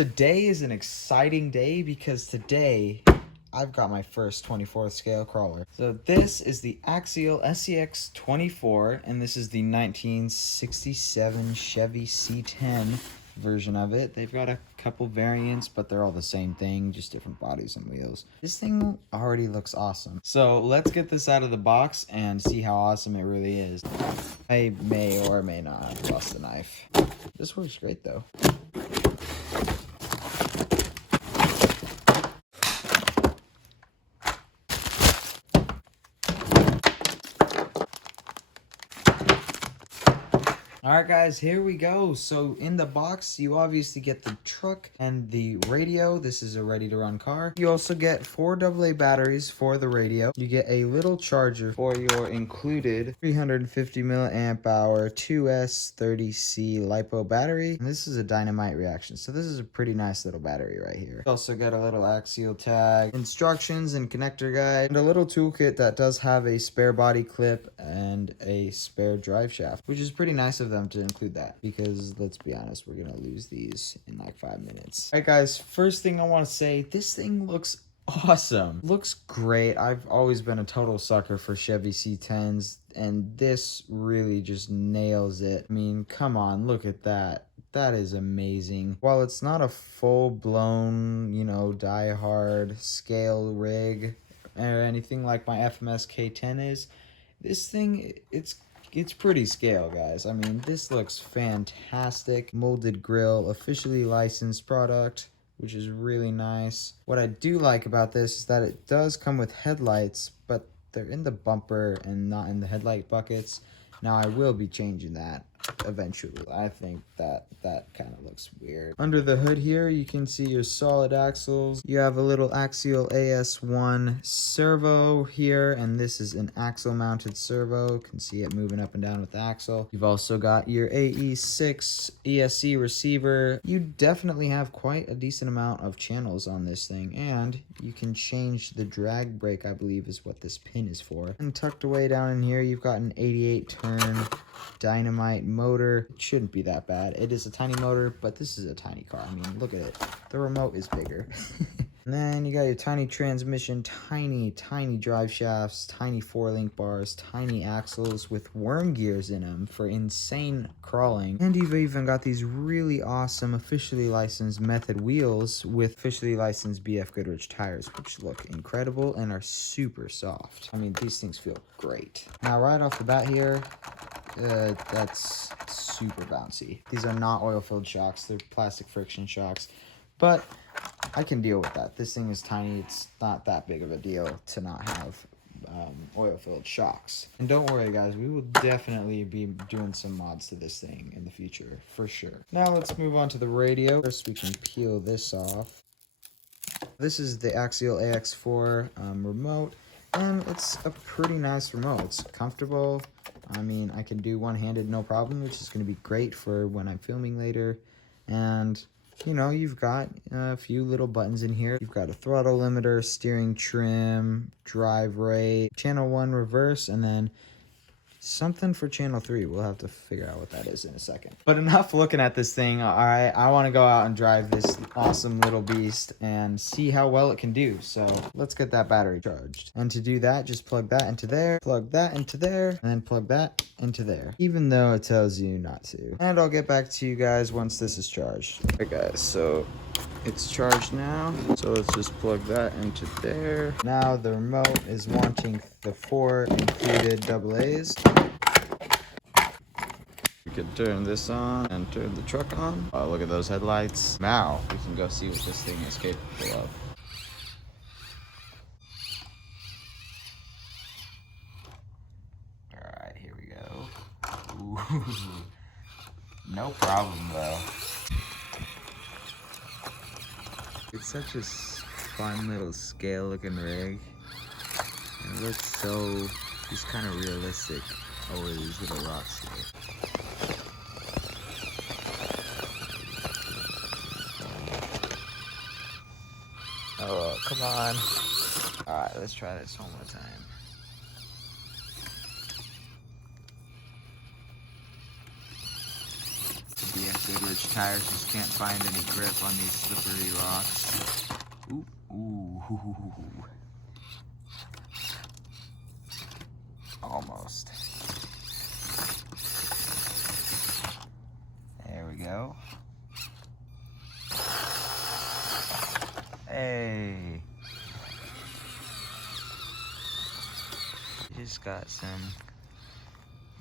Today is an exciting day because today I've got my first 24th scale crawler. So this is the Axial SCX 24 and this is the 1967 Chevy C10 version of it. They've got a couple variants, but they're all the same thing, just different bodies and wheels. This thing already looks awesome. So let's get this out of the box and see how awesome it really is. I may or may not have lost the knife. This works great though. Alright guys, here we go. So in the box, you obviously get the truck and the radio. This is a ready-to-run car. You also get 4 AA batteries for the radio. You get a little charger for your included 350 milliamp hour 2S30C LiPo battery. And this is a dynamite reaction. So this is a pretty nice little battery right here. You also get a little axial tag, instructions and connector guide, and a little toolkit that does have a spare body clip and a spare drive shaft, which is pretty nice of them to include that because let's be honest, we're gonna lose these in like 5 minutes. All right guys, first thing I want to say, this thing looks awesome. Looks great. I've always been a total sucker for Chevy C10s and this really just nails it. I mean, come on, look at that. That is amazing. While it's not a full-blown, you know, die-hard scale rig or anything like my FMS K10 is, this thing, it's pretty scale, guys. I mean, this looks fantastic. Molded grill, officially licensed product, which is really nice. What I do like about this is that it does come with headlights, but they're in the bumper and not in the headlight buckets. Now, I will be changing that eventually. I think that kind of looks weird. Under the hood here, you can see your solid axles. You have a little Axial AS1 servo here, and this is an axle mounted servo. You can see it moving up and down with the axle. You've also got your AE6 ESC receiver. You definitely have quite a decent amount of channels on this thing, and you can change the drag brake, I believe is what this pin is for. And tucked away down in here, you've got an 88 turn dynamite motor. It shouldn't be that bad. It is a tiny motor, but this is a tiny car. I mean, look at it. The remote is bigger. And then you got your tiny transmission, tiny drive shafts, tiny 4-link bars, tiny axles with worm gears in them for insane crawling. And you've even got these really awesome officially licensed Method wheels with officially licensed BF Goodrich tires, which look incredible and are super soft. I mean, these things feel great. Now, right off the bat here, that's super bouncy. These are not oil-filled shocks. They're plastic friction shocks, but I can deal with that. This thing is tiny. It's not that big of a deal to not have oil-filled shocks. And don't worry, guys. We will definitely be doing some mods to this thing in the future, for sure. Now let's move on to the radio. First, we can peel this off. This is the Axial AX4 remote, and it's a pretty nice remote. It's comfortable. I mean, I can do one-handed no problem, which is going to be great for when I'm filming later. And you know, you've got a few little buttons in here. You've got a throttle limiter, steering trim, drive rate, channel 1 reverse, and then something for channel 3. We'll have to figure out what that is in a second. But enough looking at this thing. All right, I want to go out and drive this awesome little beast and see how well it can do. So let's get that battery charged. And to do that, just plug that into there, plug that into there, and then plug that into there, even though it tells you not to. And I'll get back to you guys once this is charged. Okay guys, so it's charged now, so let's just plug that into there. Now the remote is wanting the 4 included AA's. We could turn this on and turn the truck on. Oh, look at those headlights. Now we can go see what this thing is capable of. Alright, here we go. Ooh. No problem though. It's such a fun little scale looking rig. And it looks so just kind of realistic over these little rocks here. Oh, come on. Alright, let's try this one more time. BF Goodrich tires just can't find any grip on these slippery rocks. Ooh, ooh. Almost. There we go. Hey. Just got some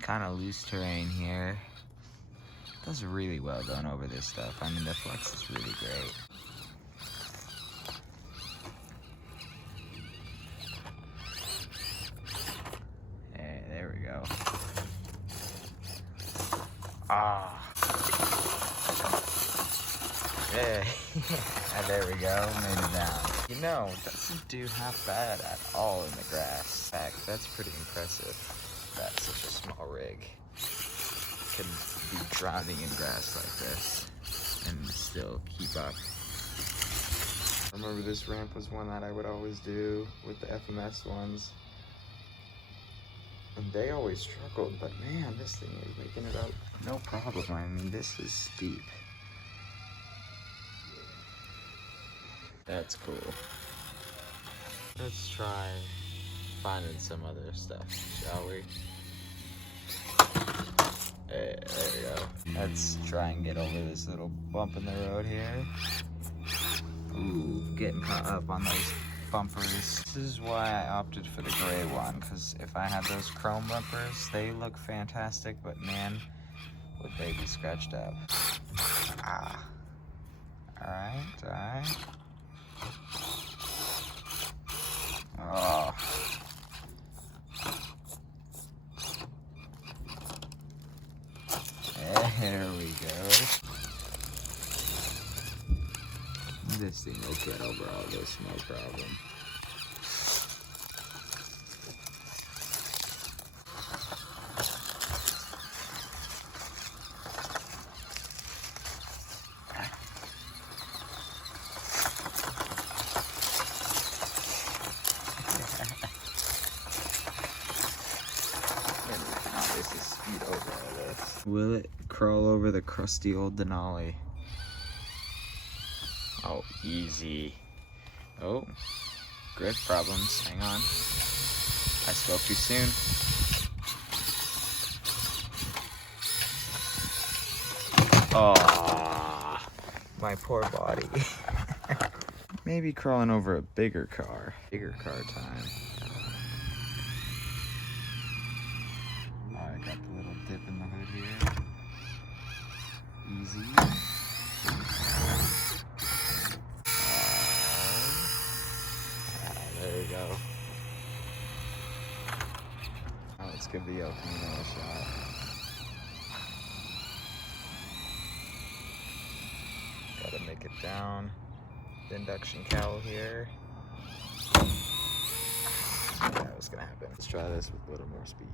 kind of loose terrain here. Does really well going over this stuff. I mean, the flex is really great. Hey, there we go. Ah. Hey. There we go. Made it down. You know, it doesn't do half bad at all in the grass. In fact, that's pretty impressive. That's such a small rig can be drowning in grass like this and still keep up. I remember this ramp was one that I would always do with the FMS ones. And they always struggled, but man, this thing is making it up no problem. I mean, this is steep. That's cool. Let's try finding some other stuff, shall we? Hey, there we go. Let's try and get over this little bump in the road here. Ooh, getting caught up on those bumpers. This is why I opted for the gray one, because if I had those chrome bumpers, they look fantastic, but man, would they be scratched up. Ah. Alright. Oh. There we go. This thing will get over all this, no problem. Will it crawl over the crusty old Denali? Oh, easy. Oh, grip problems. Hang on. I spoke too soon. Oh, my poor body. Maybe crawling over a bigger car. Bigger car time. Alright, got the little dip in the hood here. Easy. There we go. Now let's give the El Camino a shot. Gotta make it down the induction cowl here. That was gonna happen. Let's try this with a little more speed.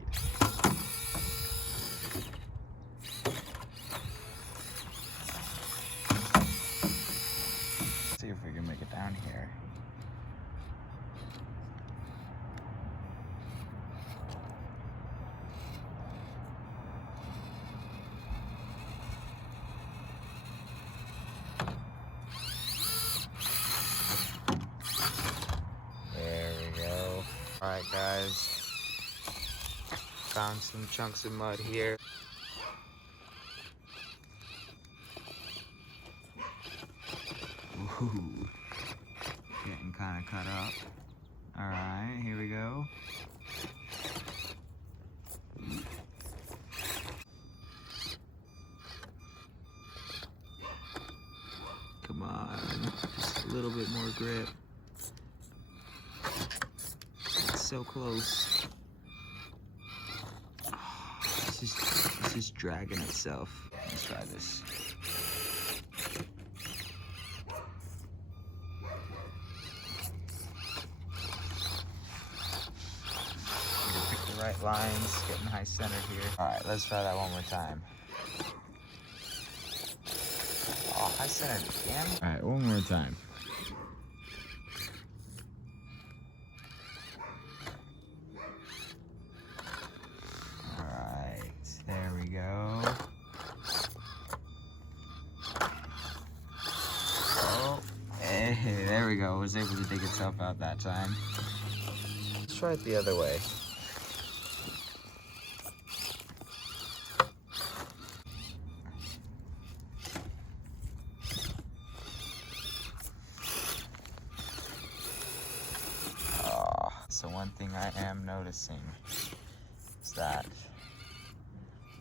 See if we can make it down here. There we go. Alright guys, found some chunks of mud here. Ooh, getting kind of cut up. Alright, here we go. Come on, just a little bit more grip. It's so close. Oh, it's just dragging itself. Let's try this. Pick the right lines, getting high centered here. All right, let's try that one more time. Oh, high centered again. All right, one more time. All right, there we go. Hey, there we go. Was able to dig itself out that time. Let's try it the other way. So one thing I am noticing is that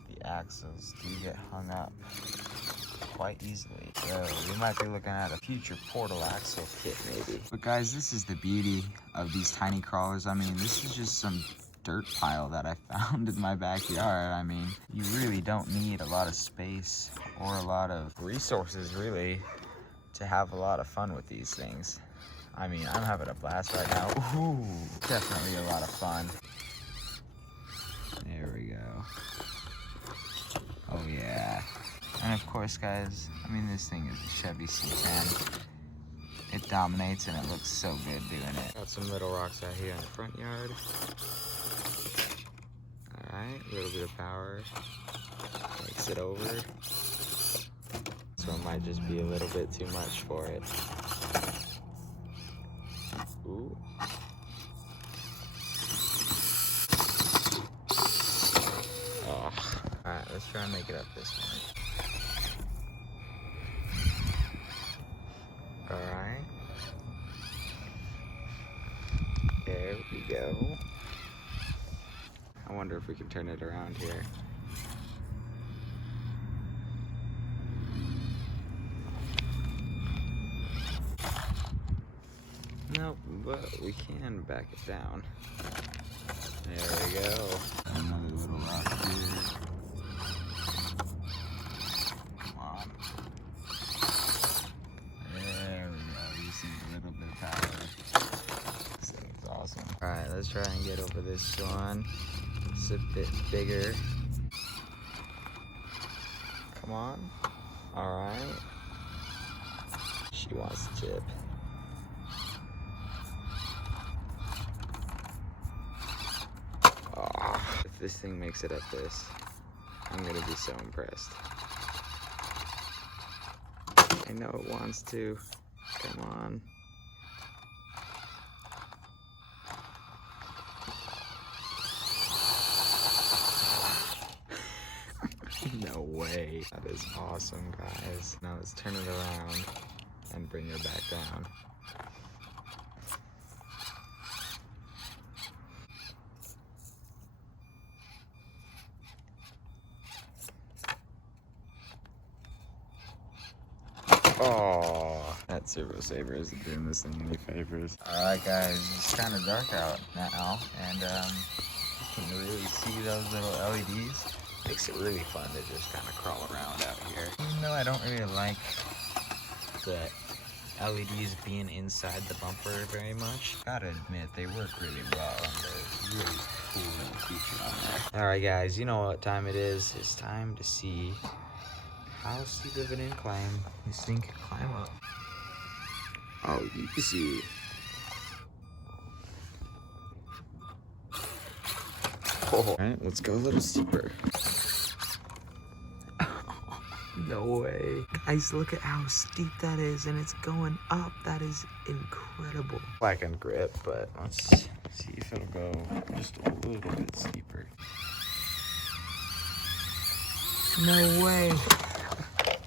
the axles do get hung up quite easily. So we might be looking at a future portal axle kit maybe. But guys, this is the beauty of these tiny crawlers. I mean, this is just some dirt pile that I found in my backyard. I mean, you really don't need a lot of space or a lot of resources really to have a lot of fun with these things. I mean, I'm having a blast right now. Ooh, definitely a lot of fun. There we go. Oh yeah. And of course, guys, I mean, this thing is a Chevy C10. It dominates and it looks so good doing it. Got some little rocks out here in the front yard. All right, a little bit of power. Makes it over. So it might just be a little bit too much for it. Ooh. Oh. Alright, let's try and make it up this one. Alright. There we go. I wonder if we can turn it around here. Nope, but we can back it down. There we go. Another little rock here. Come on. There we go. You see a little bit of power. This thing's awesome. Alright, let's try and get over this one. It's a bit bigger. Come on. Alright. She wants to chip. If this thing makes it up this, I'm gonna be so impressed. I know it wants to. Come on. No way. That is awesome, guys. Now let's turn it around and bring her back down. Oh, that Servo Saver isn't doing this thing any favors. Alright guys, it's kind of dark out now, and you can really see those little LEDs. Makes it really fun to just kind of crawl around out here. Even though I don't really like the LEDs being inside the bumper very much, gotta admit, they work really well, and they're really cool little feature on there. Alright guys, you know what time it is. It's time to see how steep of an incline this thing can climb up. Oh, easy. Oh. Alright, let's go a little steeper. No way. Guys, look at how steep that is, and it's going up. That is incredible. I can grip, but let's see if it'll go just a little bit steeper. No way.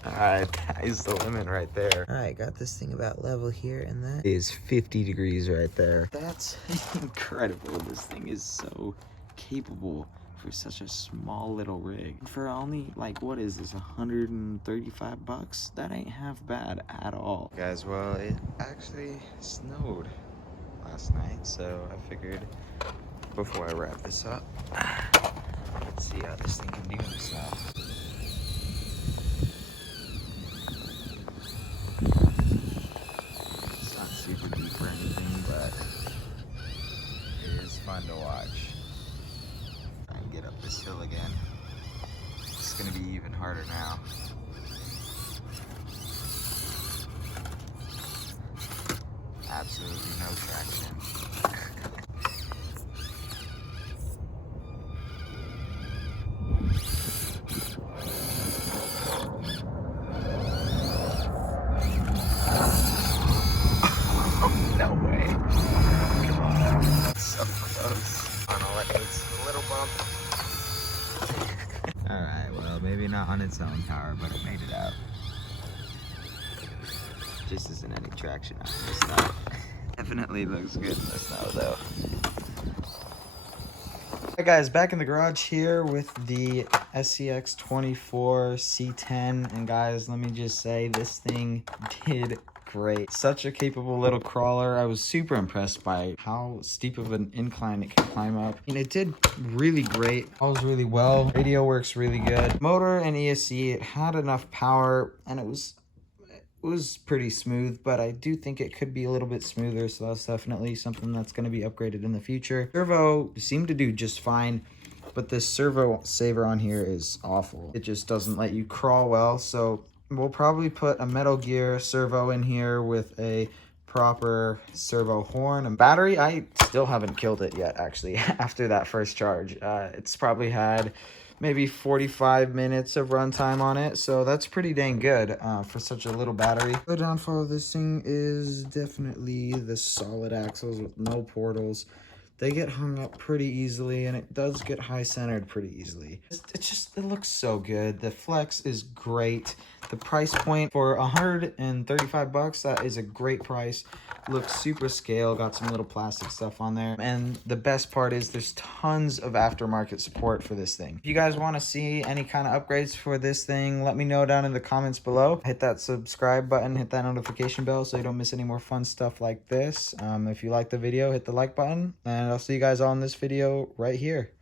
Alright, that is the limit right there. Alright, got this thing about level here, and that is 50 degrees right there. That's incredible. This thing is so capable for such a small little rig. For only, like, what is this, 135 bucks? That ain't half bad at all. Guys, well, it actually snowed last night, so I figured before I wrap this up, let's see how this thing can do in the snow. Super deep or anything, but it is fun to watch. Try and get up this hill again. It's gonna be even harder now. Absolutely no traction. its own power, but it made it out. Just isn't any traction on the snow. Definitely looks good in the snow though. Alright guys, back in the garage here with the SCX 24 C10, and guys, let me just say this thing did great. Such a capable little crawler. I was super impressed by how steep of an incline it can climb up. And it did really great. Hauls really well. Radio works really good. Motor and ESC, it had enough power, and it was pretty smooth, but I do think it could be a little bit smoother, so that's definitely something that's going to be upgraded in the future. Servo seemed to do just fine, but this servo saver on here is awful. It just doesn't let you crawl well, so we'll probably put a Metal Gear servo in here with a proper servo horn and battery. I still haven't killed it yet, actually, after that first charge. It's probably had maybe 45 minutes of runtime on it, so that's pretty dang good for such a little battery. The downfall of this thing is definitely the solid axles with no portals. They get hung up pretty easily, and it does get high centered pretty easily. It looks so good. The flex is great. The price point for 135 bucks, that is a great price. Looks super scale, got some little plastic stuff on there. And the best part is there's tons of aftermarket support for this thing. If you guys want to see any kind of upgrades for this thing, let me know down in the comments below. Hit that subscribe button, hit that notification bell so you don't miss any more fun stuff like this. If you like the video, hit the like button, and I'll see you guys on this video right here.